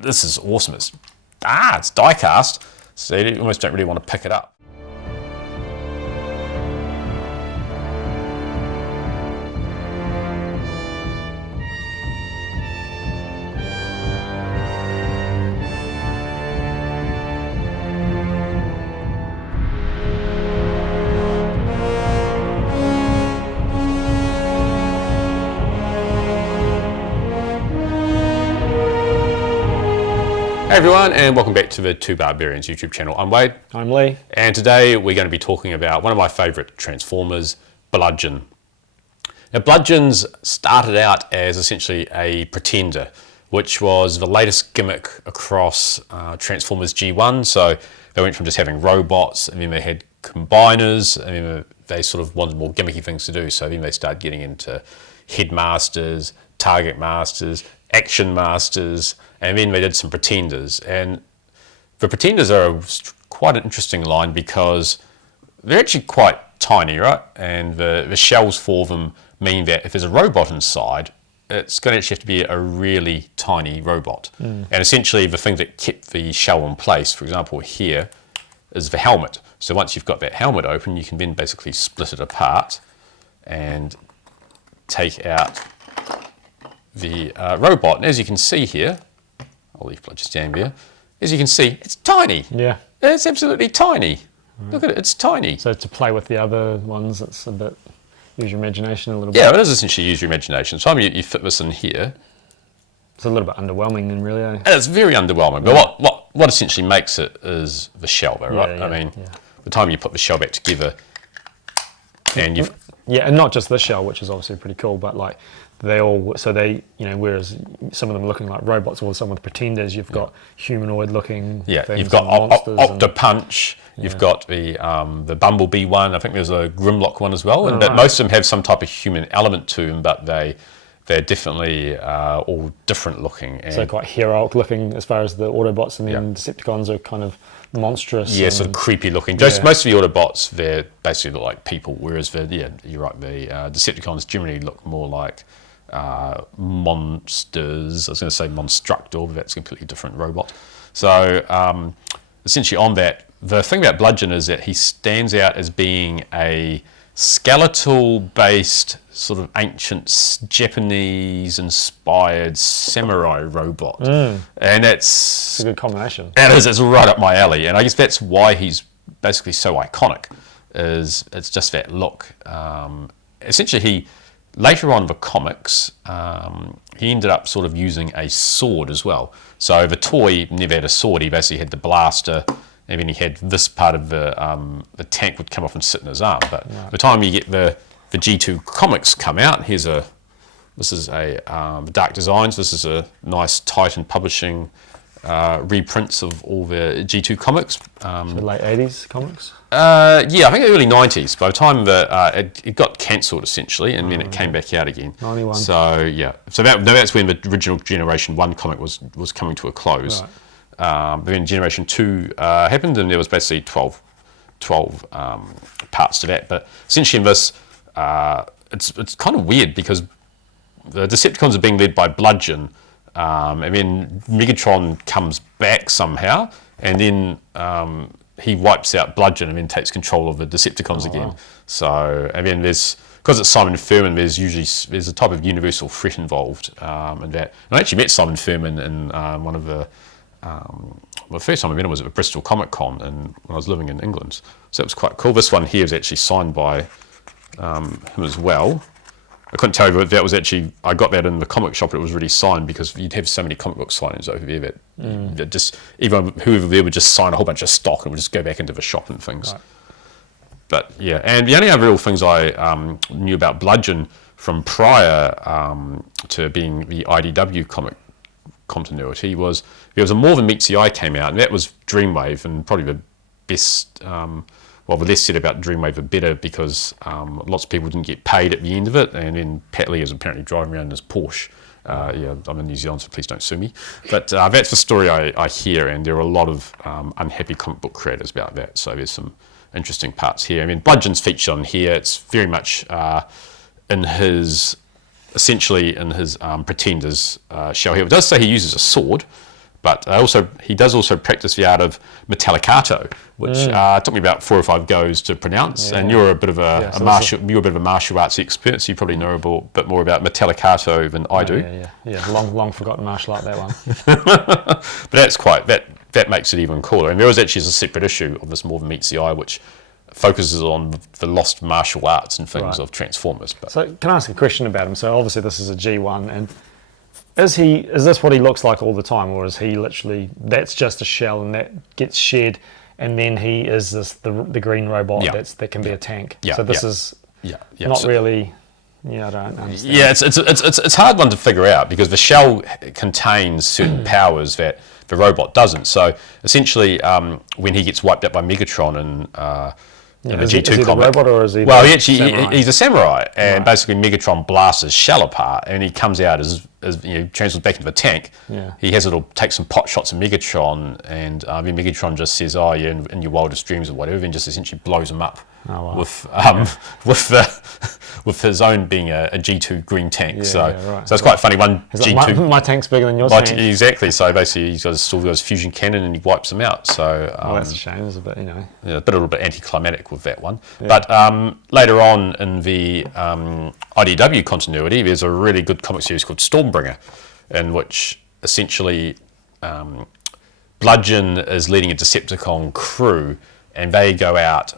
this is awesome. It's die cast, so you almost don't really want to pick it up. Hey everyone, and welcome back to the Two Barbarians YouTube channel. I'm Wade. I'm Lee. And today we're going to be talking about one of my favourite Transformers, Bludgeon. Now, Bludgeons started out as essentially a pretender, which was the latest gimmick across Transformers G1. So they went from just having robots, and then they had combiners, and then they sort of wanted more gimmicky things to do. So then they started getting into headmasters, target masters, action masters, and then they did some pretenders. And the pretenders are quite an interesting line because they're actually quite tiny, right? And the shells for them mean that if there's a robot inside, it's going to actually have to be a really tiny robot. And essentially the thing that kept the shell in place, for example here, is the helmet. So once you've got that helmet open, you can then basically split it apart and take out the robot. And as you can see here, I'll leave Bludgeon stand here. As you can see, it's tiny. Yeah. It's absolutely tiny. Look at it, it's tiny. So to play with the other ones, it's a bit, use your imagination a little bit. Yeah, it is essentially use your imagination. So you fit this in here. It's a little bit underwhelming then, really, eh? And it's very underwhelming. But what essentially makes it is the shell though, right? Yeah, I mean, the time you put the shell back together and you've... Yeah, and not just this shell, which is obviously pretty cool, but like they all, so they, you know, whereas some of them are looking like robots or some of the pretenders, you've got humanoid looking things. You've got Octopunch, and, you've got the Bumblebee one, I think there's a Grimlock one as well, but most of them have some type of human element to them, but they're definitely all different looking. And so quite heroic looking as far as the Autobots, and then Decepticons are kind of monstrous. Yeah, sort of creepy looking. Just most of the Autobots, they're basically look like people, whereas you're right, the Decepticons generally look more like monsters. I was going to say Monstructor, but that's a completely different robot. So essentially on that, the thing about Bludgeon is that he stands out as being a skeletal based sort of ancient Japanese inspired samurai robot. And it's a good combination. It is, it's right up my alley, and I guess that's why he's basically so iconic, is it's just that look. Essentially later on in the comics, he ended up sort of using a sword as well. So the toy never had a sword, he basically had the blaster, and then he had this part of the tank would come off and sit in his arm. But by the time you get the G2 comics come out, this is a Dark Designs, this is a nice Titan Publishing reprints of all the G2 comics. So late 80s comics? Yeah, I think early 90s. By the time it got cancelled essentially, and then it came back out again. 91. So yeah, so that's when the original Generation 1 comic was coming to a close. Right. But then Generation 2 happened, and there was basically 12 parts to that. But essentially in this, it's kind of weird because the Decepticons are being led by Bludgeon, and then Megatron comes back somehow, and then he wipes out Bludgeon and then takes control of the Decepticons again. Wow. So, and then because it's Simon Furman, there's a type of universal threat involved in that. And I actually met Simon Furman in one of the first time I met him was at Bristol Comic Con when I was living in England. So that was quite cool. This one here is actually signed by him as well. I couldn't tell you if that was actually, I got that in the comic shop, it was already signed, because you'd have so many comic book signings over there that just, even whoever there would just sign a whole bunch of stock and would just go back into the shop and things. Right. But yeah, and the only other real things I knew about Bludgeon from prior to being the IDW comic continuity was, there was a More Than Meets the Eye came out, and that was Dreamwave, and probably the best, the less said about Dreamwave the better, because lots of people didn't get paid at the end of it, and then Pat Lee is apparently driving around in his Porsche. Yeah, I'm in New Zealand, so please don't sue me. But that's the story I hear, and there are a lot of unhappy comic book creators about that, so there's some interesting parts here. I mean, Bludgeon's featured on here. It's very much essentially in his Pretenders shell here. It does say he uses a sword, But he does also practice the art of metallicato, which took me about 4 or 5 goes to pronounce. And you're a bit of a martial arts expert, so you probably know a bit more about metallicato than I do. Yeah. Long forgotten martial art, that one. But that makes it even cooler. And there was actually a separate issue of this More Than Meets the Eye, which focuses on the lost martial arts and things of Transformers. But so can I ask a question about him? So obviously this is a G1, and is this what he looks like all the time, or is he literally, that's just a shell and that gets shed, and then he is the green robot that can be a tank? So this is not really. Yeah, I don't understand. Yeah, it's a hard one to figure out because the shell contains certain powers that the robot doesn't. So essentially, when he gets wiped out by Megatron and in the G2 is he comic, the robot, or is he he's a samurai, and basically Megatron blasts his shell apart, and he comes out as transforms back into a tank. He takes some pot shots at Megatron, and then Megatron just says, "Oh, you're in your wildest dreams" or whatever, and just essentially blows him up with his own being a G2 green tank. So it's quite funny. One G2, my tank's bigger than yours. Tank. Exactly. So basically, he's still got his fusion cannon, and he wipes them out. So that's a shame. It's a bit, a little bit anticlimactic with that one. But later on in the IDW continuity, there's a really good comic series called Stormbringer, in which essentially Bludgeon is leading a Decepticon crew, and they go out,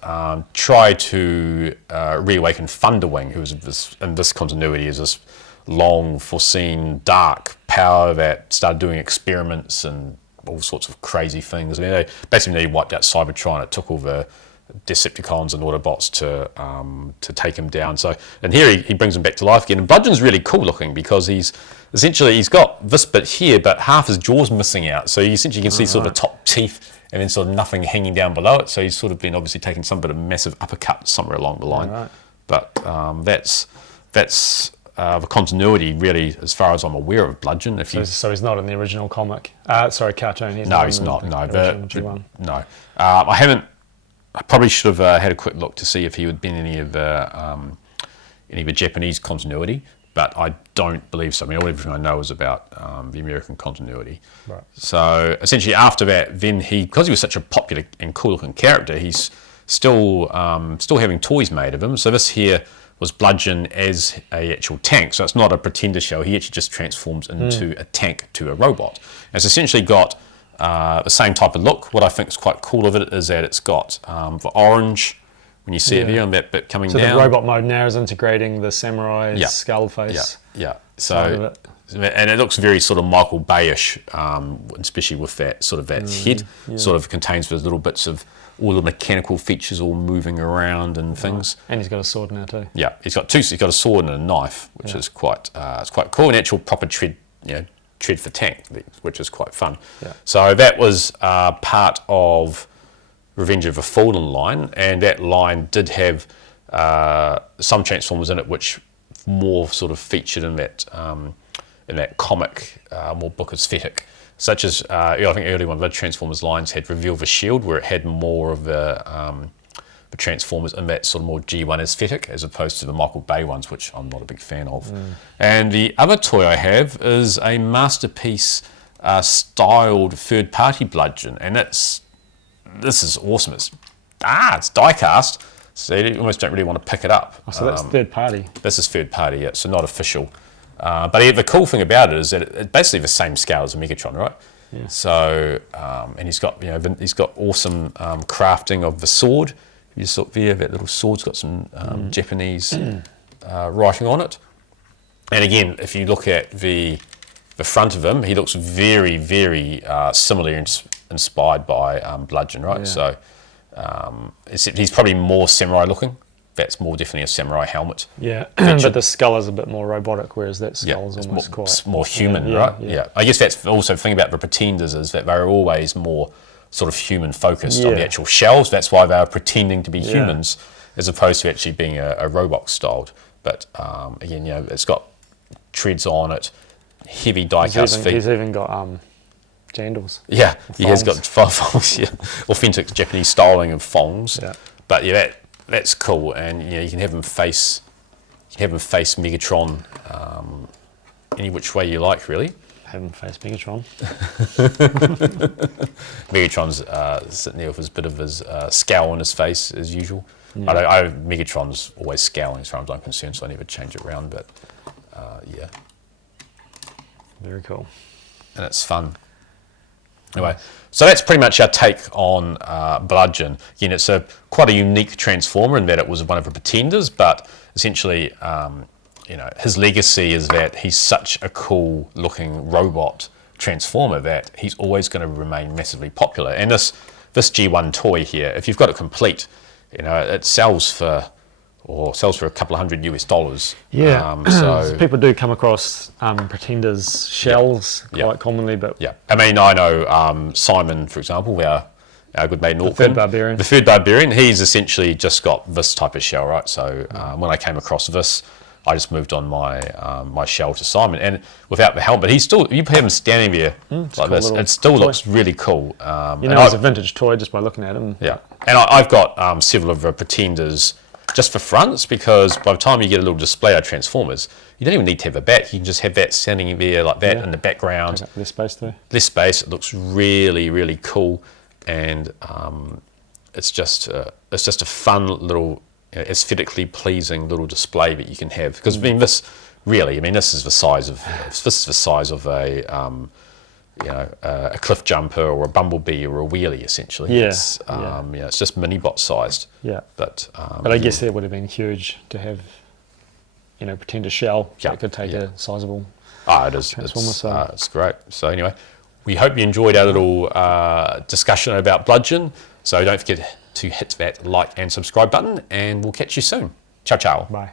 try to reawaken Thunderwing, who is in this continuity is this long foreseen dark power that started doing experiments and all sorts of crazy things. I mean, they wiped out Cybertron. It took all the Decepticons and Autobots to take him down. So, and here he brings him back to life again. And Bludgeon's really cool looking because he's got this bit here, but half his jaw's missing out. So you essentially can see sort of the top teeth, and then sort of nothing hanging down below it. So he's sort of been obviously taking some bit of massive uppercut somewhere along the line. But that's the continuity, really, as far as I'm aware of Bludgeon. So he's not in the original comic. Cartoon. He's not. No. I probably should have had a quick look to see if he had been in any of the Japanese continuity, but I don't believe so. I mean, everything I know is about the American continuity. Right. So essentially, after that, then because he was such a popular and cool-looking character, he's still having toys made of him. So this here was Bludgeon as a actual tank. So it's not a pretender shell. He actually just transforms into a tank to a robot. And it's essentially got the same type of look. What I think is quite cool of it is that it's got the orange, when you see it there on that bit coming down. So the robot mode now is integrating the samurai skull face. So, and it looks very sort of Michael Bay-ish, especially with that sort of head. Sort of contains those little bits of all the mechanical features all moving around and things. And he's got a sword now too. Yeah, he's got a sword and a knife, which is quite cool. An actual proper tread for tank, which is quite fun. So that was part of Revenge of the Fallen line, and that line did have some Transformers in it which more sort of featured in that comic, more book aesthetic, such as I think early one of the Transformers lines had Reveal the Shield, where it had more of the Transformers in that sort of more G1 aesthetic, as opposed to the Michael Bay ones, which I'm not a big fan of. And the other toy I have is a Masterpiece styled third-party Bludgeon, and this is awesome. It's die-cast, so you almost don't really want to pick it up. So that's third-party? This is third-party, yeah, so not official. But the cool thing about it is that it's basically the same scale as a Megatron, right? Yeah. So, and he's got awesome crafting of the sword. You saw there, that little sword's got some Japanese writing on it. And again, if you look at the front of him, he looks very, very similarly inspired by Bludgeon, right? So he's probably more samurai looking. That's more definitely a samurai helmet. Yeah, but the skull is a bit more robotic, whereas that skull is almost more human, right? Yeah. I guess that's also the thing about the Pretenders is that they're always more sort of human focused on the actual shells. That's why they're pretending to be humans as opposed to actually being a robot styled. But again, it's got treads on it, heavy die-cast feet. He's even got jandals. Yeah, he has got thongs. Authentic Japanese styling of thongs. Yeah. But that's cool, and you can have him face Megatron any which way you like, really. haven't faced Megatron. Megatron's sitting there with his bit of his scowl on his face as usual. Yeah. Megatron's always scowling as far as I'm concerned, so I never change it around. But yeah, Very cool. and it's fun. Anyway, so that's pretty much our take on Bludgeon. Again, it's quite a unique transformer in that it was one of the pretenders, but essentially, his legacy is that he's such a cool-looking robot transformer that he's always going to remain massively popular. And this G1 toy here, if you've got it complete, it sells for a couple of $100 US. Yeah. So People do come across pretenders shells quite commonly, but yeah, I mean, I know Simon, for example, our good mate in Auckland, the third barbarian. He's essentially just got this type of shell, right? So when I came across this, I just moved on my shell to Simon, and without the helmet, you put him standing there like cool this, it still looks really cool. it's a vintage toy just by looking at him. Yeah, and I've got several of the pretenders just for fronts, because by the time you get a little display of Transformers, you don't even need to have a back. You can just have that standing there like that in the background. Take up less space though. Less space. It looks really, really cool, and it's just a fun little, aesthetically pleasing little display that you can have. Because this is the size of a cliff jumper or a bumblebee or a wheelie, essentially. Yeah. It's just mini bot sized. Yeah. But I guess that would have been huge to have, pretender shell that could take a sizable it is. transformer. It's great. So anyway, we hope you enjoyed our little discussion about Bludgeon. So don't forget to hit that like and subscribe button, and we'll catch you soon. Ciao, ciao. Bye.